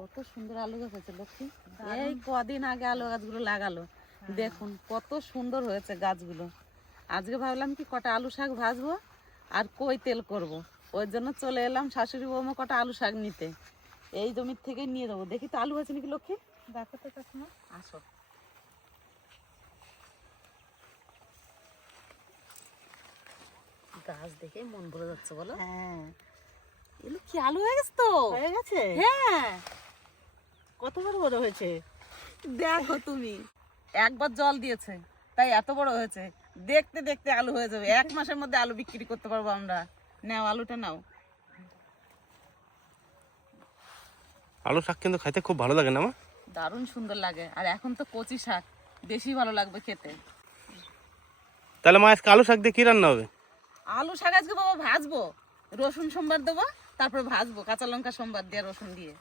কত সুন্দর আলু গাছ আছে লক্ষ্মী। এই কদিন আগে আলু গাছগুলো লাগালো। দেখুন কত সুন্দর হয়েছে গাছগুলো। আজকে ভাবলাম কি কটা আলু শাক ভাজবো আর কই তেল করব। ওই জন্য চলে এলাম শাশুড়ি বৌমা কটা আলু শাক নিতে। এই জমির থেকে নিয়ে যাব। দেখি তো আলু আছে নাকি লক্ষ্মী? দেখো তো কাকিমা। আসো। গাছ দেখে মন ভরে যাচ্ছে বলো। হ্যাঁ। এগুলো কি আলু হয়ে গেছে তো? হয়ে গেছে? হ্যাঁ। কত বড় বড় হয়েছে? দেখো তুমি একবার জল দিয়েছে তাই এত বড় হয়েছে। দেখতে দেখতে আলু হয়ে যাবে। এক মাসের মধ্যে আলু বিক্রি করতে পারব আমরা। নাও আলুটা নাও। আলু শাক কিন্তু খাইতে খুব ভালো লাগে না মা? দারুণ সুন্দর লাগে। আর এখন তো কচি শাক বেশি ভালো লাগবে খেতে। তাহলে মা আজকে আলু শাক দিয়ে কি রান্না হবে? আলু শাক আজকে বাবা ভাজবো। রসুন সোমবার দেবো তারপর ভাজবো কাঁচা লঙ্কা সোমবার দিয়ে রসুন দিয়ে।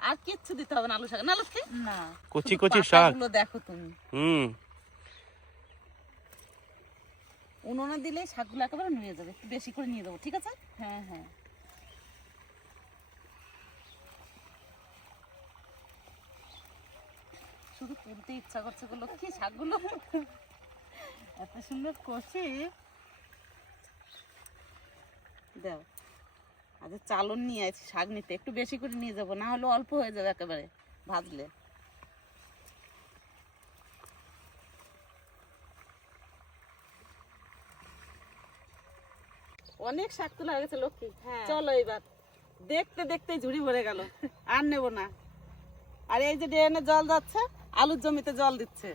আর কিচ্ছু দিতে হবে না আলু শাক। না লক্ষ্মী না। কচি কচি শাক। পাতাগুলো দেখো তুমি। হুম। উনুনে দিলে শাকগুলো একেবারে নিয়ে যাবে। একটু বেশি করে নিয়ে যাব ঠিক আছে? হ্যাঁ হ্যাঁ। শুধু তুলতে ইচ্ছা করছে গো লক্ষ্মী শাকগুলো। এত সুন্দর কষি দাও। আচ্ছা চালন নিয়ে আছি শাক নিতে। একটু বেশি করে নিয়ে যাব না হলে অল্প হয়ে যাবে একেবারে ভাজলে। অনেক শাক তোলা হয়ে গেছে লক্ষ্মী। হ্যাঁ। চলো এবার। দেখতে দেখতে ঝুড়ি ভরে গেল আর নেব না। আর এই যে ড্রেনে জল যাচ্ছে আলুর জমিতে জল দিচ্ছে।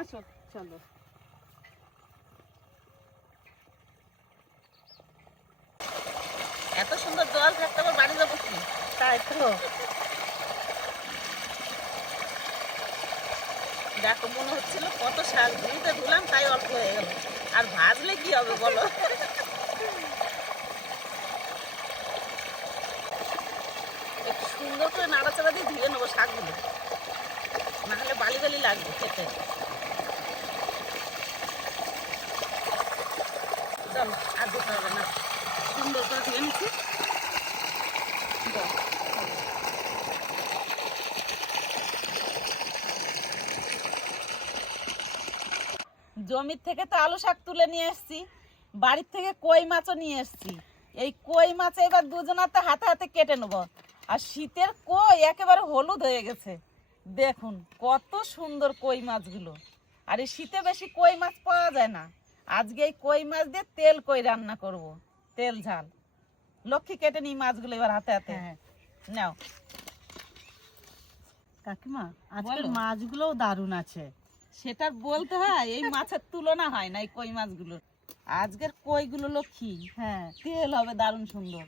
আসো চলো এত সুন্দর জল থাকতে আবার বাড়ি যাব কি তাই তো দেখো, মনে হচ্ছিল কত শাক ধুইতে ধুলাম, তাই অল্প হয়ে গেল। আর ভাজলে কি হবে বলো? সুন্দর করে নাড়াচাড়া দিয়ে ধুয়ে নেব শাকগুলো। নাহলে বালি বালি লাগবে খেতে। চলো, আর দিতে হবে না। সুন্দর করে ধুয়ে নিচ্ছি। জমির থেকে তো আলু শাক তুলে নিয়ে এসেছি বাড়ির থেকে কই মাছও নিয়ে এসেছি এই কই মাছ এবার দুজনাতে হাতে হাতে কেটে নেব। আর শীতের কই একেবারে হলুদ হয়ে গেছে। দেখুন কত সুন্দর কই মাছগুলো। আর এই শীতে বেশি কই মাছ পাওয়া যায় না। আজকে এই কই মাছ দিয়ে তেল কই রান্না করব। তেল ঝাল। লক্ষ্মী কেটে নিই মাছগুলো এবার হাতে হাতে। হ্যাঁ। নাও। কাকিমা আজকের মাছগুলোও দারুণ আছে। সেটার বলতে হয়, এই মাছের তুলনা হয় না, এই কই মাছগুলোর আজকের কইগুলো লক্ষ্মী হ্যাঁ তেল হবে দারুণ সুন্দর।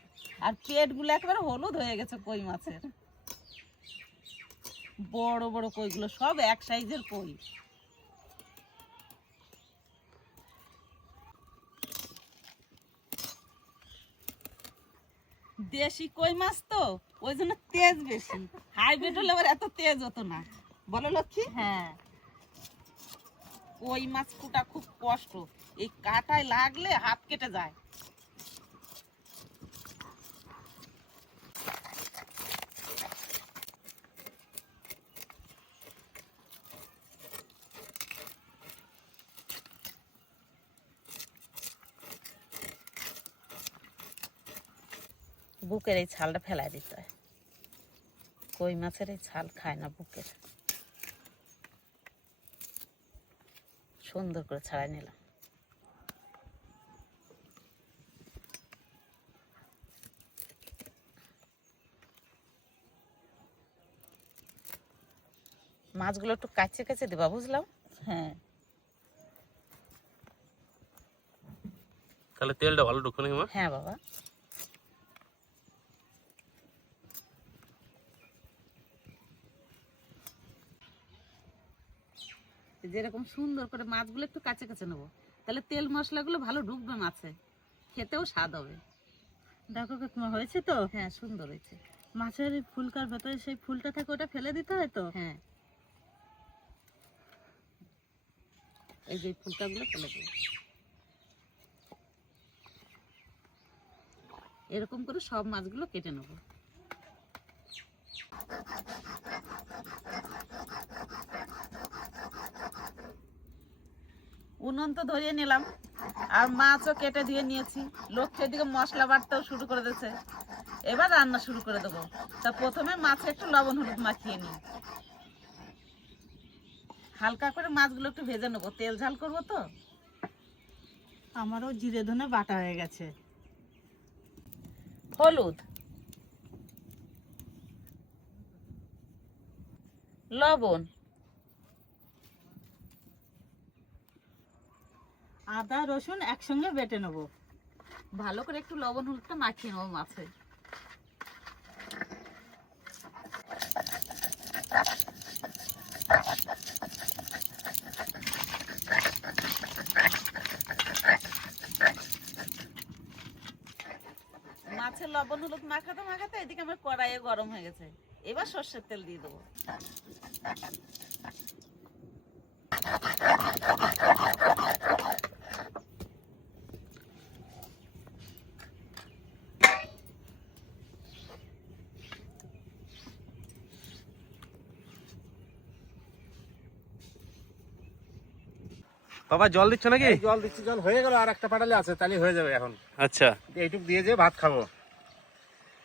আর পেটগুলো একেবারে হলুদ হয়ে গেছে কই মাছের। বড় বড় কইগুলো, সব এক সাইজের কই। দেশি কই মাছ তো, ওই জন্য তেজ বেশি। হাইব্রিড হলে এত তেজ হতো না। বলো লক্ষ্মী? হ্যাঁ। কই মাছ কুটা খুব কষ্ট। এই কাটায় লাগলে হাত কেটে যায়। বুকের এই ছালটা ফেলাই দিতে হয়। কই মাছের এই ছাল খায় না বুকের। সুন্দর করে ছাড়াই নিলাম। মাছগুলো একটু কাছে কাছে দেবা বুঝলাম? হ্যাঁ। তাহলে তেলটা ভালো ঢুকবে নাকি হ্যাঁ বাবা। যেরকম সুন্দর করে মাছগুলো একটু কাছে কাছে নেব। তাহলে তেল মশলাগুলো ভালো ঢুকবে মাছে। খেতেও স্বাদ হবে। দেখো কাকিমা হয়েছে তো? হ্যাঁ সুন্দর হয়েছে। মাছের ফুলকার ভেতরে সেই ফুলটা থাকে ওটা ফেলে দিতে হয় তো? হ্যাঁ। এই যে ফুলকাগুলো ফেলে দেবো এরকম করে সব মাছগুলো কেটে নেব। উনুন তো ধরিয়ে নিলাম আর মাছও কেটে দিয়ে নিয়েছি। লক্ষ্য দিকে মশলা বাটতেও শুরু করে দিয়েছে। এবার রান্না শুরু করে দেবো। তা প্রথমে মাছে একটু লবণ হলুদ মাখিয়ে নিই। হালকা করে মাছগুলো একটু ভেজে নেব। তেল ঝাল করব তো? আমারও জিরে ধনে বাটা হয়ে গেছে। হলুদ। লবণ। আদা, রসুন একসঙ্গে বেটে নেব। ভালো করে একটু লবণ হলুদটা মাখিয়ে নেব মাছে। মাছের লবণ হলুদ মাখাতে মাখাতে এদিকে আমার কড়াইয়ে গরম হয়ে গেছে। এবার সর্ষের তেল দিয়ে দেবো। বাবা জল দিচ্ছ নাকি? জল দিচ্ছি জল হয়ে গেল আর একটা পাটালে আছে তাহলে হয়ে যাবে এখন। আচ্ছা। এইটুক দিয়ে যে ভাত খাব।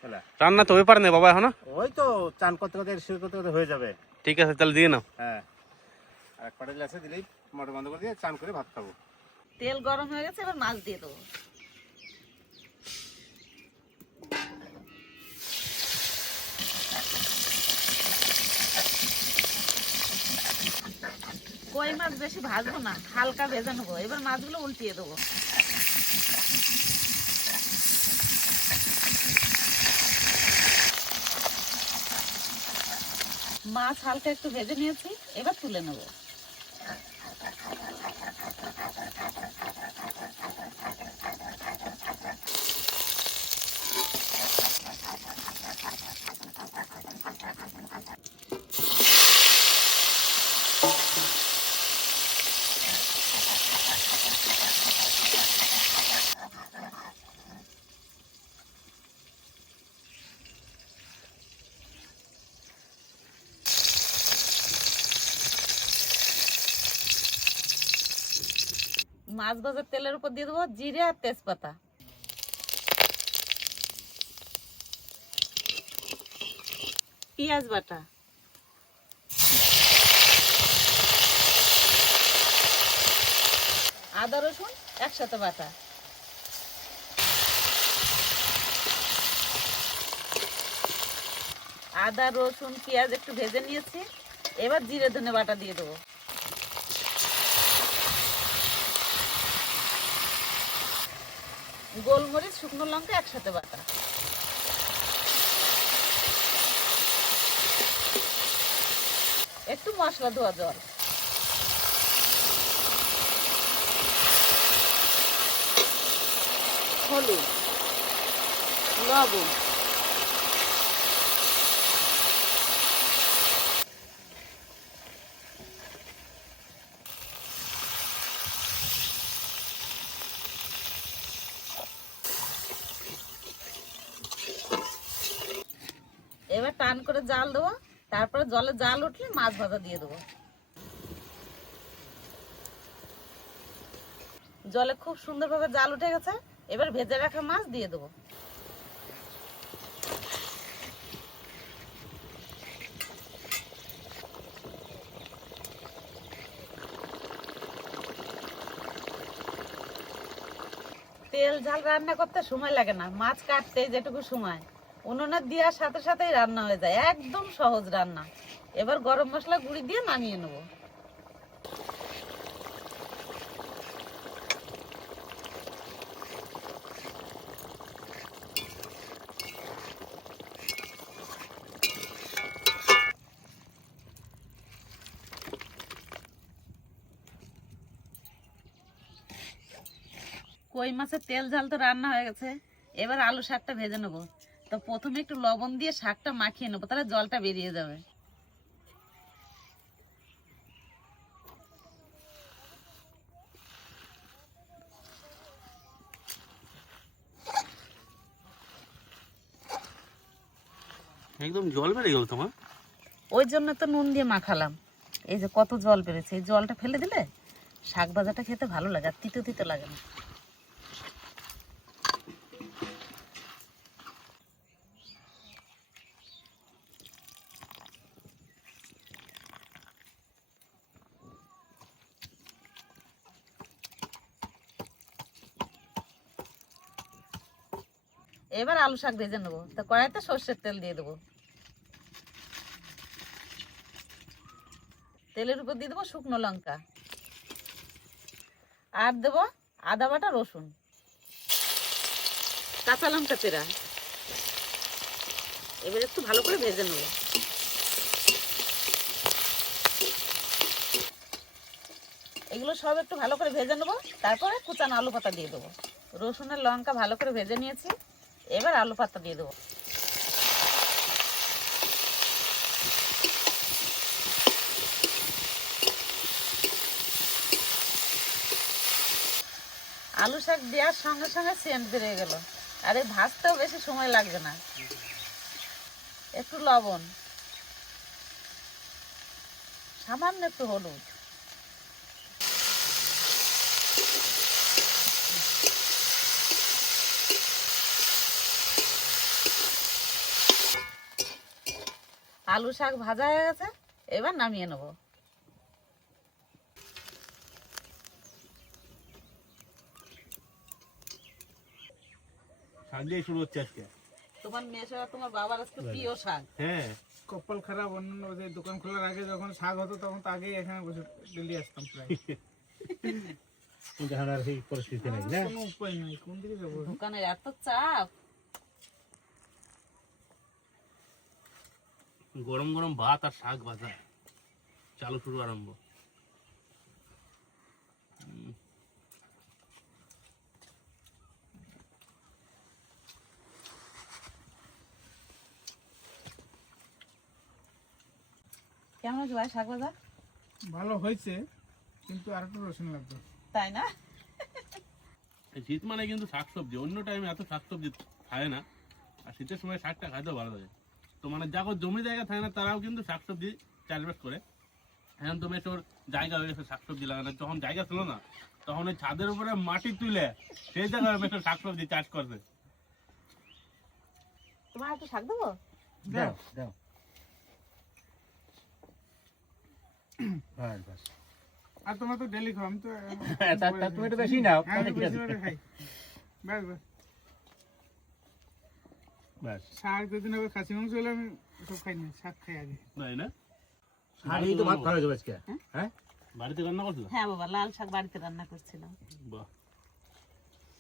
বুঝলা? রান্না তো ওই পারে নেই বাবা এখন? ওই তো চান করতে করতে শুরু করতে করতে হয়ে যাবে। ঠিক আছে তাহলে দিয়ে নাও। হ্যাঁ। আর এক পাটালে আছে দিলেই মোটর বন্ধ করে দিয়ে চান করে ভাত খাব। তেল গরম হয়ে গেছে এবার মাছ দিয়ে দেবো। কই মাছ বেশি ভাজবো না, হালকা ভেজে নেব। এবার মাছগুলো উল্টিয়ে দেবো। মাছ হালকা একটু ভেজে নিয়েছি, এবার তুলে নেব। ভাজার তেলের উপর দিয়ে দেবো জিরে আর তেজপাতা। পেঁয়াজ বাটা। আদা, রসুন একসাথে বাটা। আদা, রসুন, পেঁয়াজ একটু ভেজে নিয়েছি। এবার জিরে ধনে বাটা দিয়ে দেবো। গোলমরিচ শুকনো লঙ্কা একসাথে বাটা। একটু মশলা ধোয়া জল। হলুদ লবণ এবার টান করে জাল দেবো, তারপরে জলে জাল উঠলে মাছ ভাজা দিয়ে দেবো। জলে খুব সুন্দরভাবে জাল উঠে গেছে, এবার ভেজে রাখা মাছ দিয়ে দেবো। তেল ঝাল রান্না করতে সময় লাগে না, মাছ কাটতে যেটুকু সময়। উনুনে দেওয়ার সাথে সাথেই রান্না হয়ে যায়, একদম সহজ রান্না। এবার গরম মশলা গুঁড়ি দিয়ে নামিয়ে নেব। কই মাছের তেল ঝাল তো রান্না হয়ে গেছে, এবার আলু শাকটা ভেজে নেব। তো প্রথমে একটু লবণ দিয়ে শাকটা মাখিয়ে নেব তাহলে জলটা বেরিয়ে যাবে। একদম জল বেড়ে গেল তোমার? ওই জন্য তো নুন দিয়ে মাখালাম। এই যে কত জল বেড়েছে এই জলটা ফেলে দিলে শাক ভাজাটা খেতে ভালো লাগে আর তিতো তিতো লাগে না। এবার আলু শাক ভেজে নেব। তো কড়াইতে সর্ষের তেল দিয়ে দেবো। তেলের উপর দিয়ে দেবো শুকনো লঙ্কা। আর দেবো আদা বাটা, রসুন। কাঁচা লঙ্কা চেরা এবার একটু ভালো করে ভেজে নেব। এগুলো সব একটু ভালো করে ভেজে নেব। তারপরে কুচানো আলু পাতা দিয়ে দেবো। রসুনের লঙ্কা ভালো করে ভেজে নিয়েছি। এবার আলু পাতা দিয়ে দেবো। আলু শাক দেওয়ার সঙ্গে সঙ্গে সেন্ট বেরিয়ে গেল। আর এই ভাজতেও বেশি সময় লাগবে না। একটু লবণ। সামান্য একটু হলুদ। আলু শাক ভাজা হয়ে গেছে এবার নামিয়ে নেব। শাক দিয়ে শুরু হচ্ছে আজকে। তোমার মেয়ের আর তোমার বাবার আজকে প্রিয় শাক। হ্যাঁ। কপাল খারাপ অন্যান্য দোকান খোলার আগে যখন শাক হতো তখন তো আগেই এখানে বসে ডেলি আসতাম প্রায়। এখন আর সেই পরিস্থিতি নেই না? কোনো উপায় নাই কোন দিকে যাব। দোকানের এত চাপ গরম গরম ভাত আর শাক ভাজা। চালু শুরু আরম্ভ। কেমন আছে ভাই শাক ভাজা? ভালো হয়েছে কিন্তু আর একটু রসুন লাগবে। তাই না? শীত মানে কিন্তু শাকসবজি অন্য টাইমে এত শাকসবজি খায় না আর শীতের সময় শাকটা খাইতেও ভালো লাগে। তো মানে যাকে জমি জায়গা থাকে না তারাও কিন্তু শাকসবজি চাষবাস করে। এখন তো বেশ জায়গা হয়ে গেছে শাকসবজি লাগানোর। যখন জায়গা ছিল না তখন ওই ছাদের উপরে মাটি তুলে সেই জায়গায় বেশ ওর শাকসবজি চাষ করছে তোমার একটু শাক দেবো? দাও দাও। আর তোমার তো ডেলি খাও আমি তো তুমি একটু বেশি নাও। হ্যাঁ, খাই। ব্যাস ব্যাস। শাক যেদিন হবে খাসি মাংস হলে আমি সব খাই না শাক খাই আগে। তাই না? শাড়ি তো ভাত খাওয়া যাবে আজকে। হ্যাঁ? বাড়িতে রান্না করছিল? হ্যাঁ বাবা লাল শাক বাড়িতে রান্না করছিলাম। বাহ।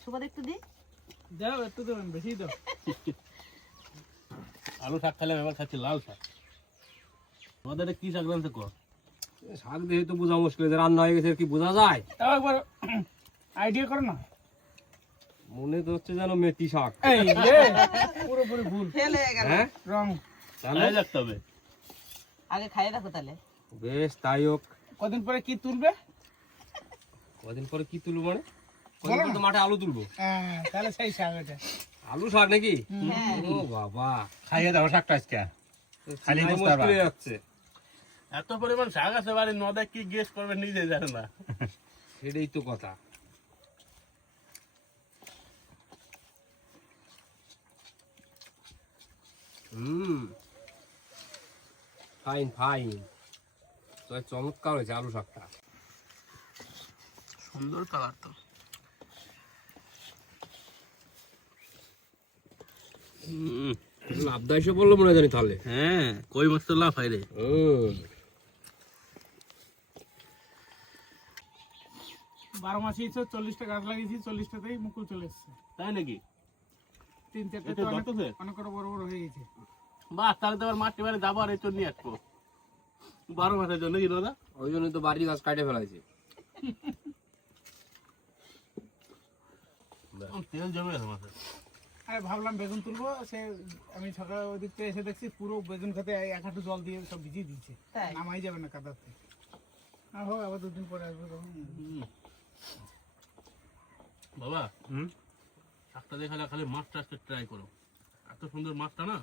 সুবাদ একটু দি। দাও একটু দেবেন বেশি দাও। আলু শাক খেলাম এবার খাচ্ছি লাল শাক। তোমাদের কি শাক কর শাক দেখে তো বোঝা মুশকিল যে রান্না হয়ে গেছে কি বোঝা যায়? তাও একবার আইডিয়া করো না। মনে তো হচ্ছে যেন মেথি শাক। পুরোপুরি ভুল। ফেলে গেল। হ্যাঁ? রং। খাই রাখতে হবে। আগে খাইয়ে দেখো তাহলে। বেশ তাই হোক। কদিন পরে কি তুলবে? কদিন পরে কি তুলবো মানে? কদিন তো মাঠে আলু তুলবো। তাহলে সেই শাক এটা। আলু শাক নাকি? হ্যাঁ। ও বাবা। খাইয়ে দাও শাকটা আজকে। খালি মুশকিল হয়ে যাচ্ছে। এত পরিমাণ শাক আছে বাড়ি নদে কি গেস করবে নিজে জানে না। সেটাই তো কথা। হুম ফাইন ফাইন তো চমৎকার হয়েছে আলু শাকটা। সুন্দর কালার তো। লাভদা এসে বলল মনে জানি তাহলে। হ্যাঁ কই মাছ তো লাভ হয় রে। হুম। বারো মাসে চল্লিশটা গাছ লাগিয়েছি চল্লিশটাতেই মুকুল চলে এসছে। তাই নাকি? তিন চারটে তো অনেক? অনেক বড় বড় বড় হয়ে গেছে। বাহ তাহলে তো আবার মাটি বাড়ি যাব আর এই চল নিয়ে আসব বারো মাসের জন্য কি দাদা? ওই জন্য তো বাড়ির গাছ কাটে ফেলাইছে। তেল জমে মাসে আরে ভাবলাম বেগুন তুলবো সে আমি সকালে ওই দিক থেকে এসে দেখছি পুরো বেগুন খেতে এক হাঁটু জল দিয়ে সব ভিজিয়ে দিয়েছে? নামাই যাবে না কাদাতে। আর হোক আবার দুদিন পরে আসবে তখন। বাবা হুম? শাকটা দেখালে খালি মাছটা আজকে ট্রাই করো। এত সুন্দর মাছটা না?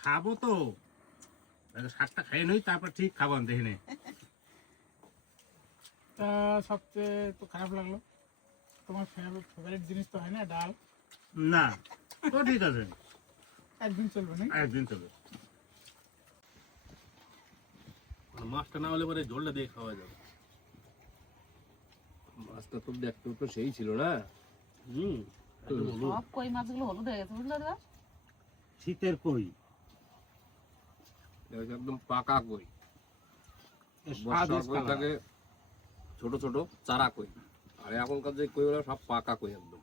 খাব তো। শাকটা খাই নই তারপর ঠিক খাব দেখে নে। তা সবচেয়ে তো খারাপ লাগল। তোমার ফেভারিট জিনিস তো হয় না ডাল। না তো ঠিক আছে। একদিন চলবে না? একদিন চলবে। মানে মাছটা না হলে পরে ঝোলটা দিয়ে খাওয়া যাবে। মাছটা তো দেখতে তো সেই ছিল না। হুম সব কই মাছগুলো হলুদ হয়ে গেছে বুঝলে দাদা? শীতের কই। একদম পাকা কই। থাকে ছোট ছোট চারা কই। আর এখনকার যে কইগুলো সব পাকা কই একদম।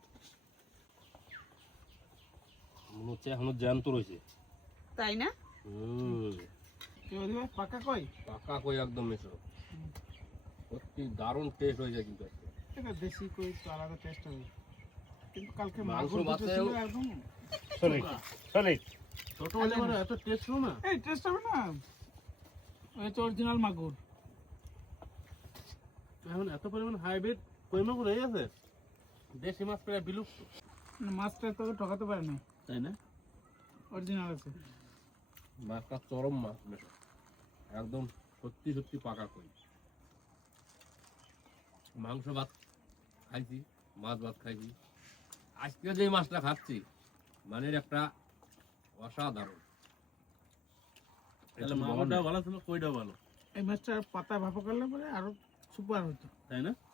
মনে হচ্ছে এখনও জ্যান্ত রয়েছে। তাই না? হুম। পাকা কই? পাকা কই একদম এসব দারুণ টেস্ট হয়ে যায় কিন্তু দেশি কই তো আলাদা টেস্ট হবে। কিন্তু কালকে মাংস একদম ছোট হলে পরে এত টেস্ট না? এই টেস্ট হবে না? ওই তো অরিজিনাল মাগুর। এখন এত পরিমাণ হাইব্রিড কই মাগুর? হয়ে গেছে দেশি মাছ প্রায় বিলুপ্ত। মাছটা তোকে ঠকাতে পারে না। তাই না? অরিজিনাল আছে। মাছটা চরম মাছ। একদম সত্যি সত্যি পাকা কই। মাংস ভাত খাইছি মাছ ভাত খাইছি। আজকে যে মাছটা খাচ্ছি মানে একটা অসাধারণ। তাহলে ভালো ছিল কইটা ভালো? এই মাছটা পাতা ভাপা করলে পরে আরও সুপার হতো তাই না?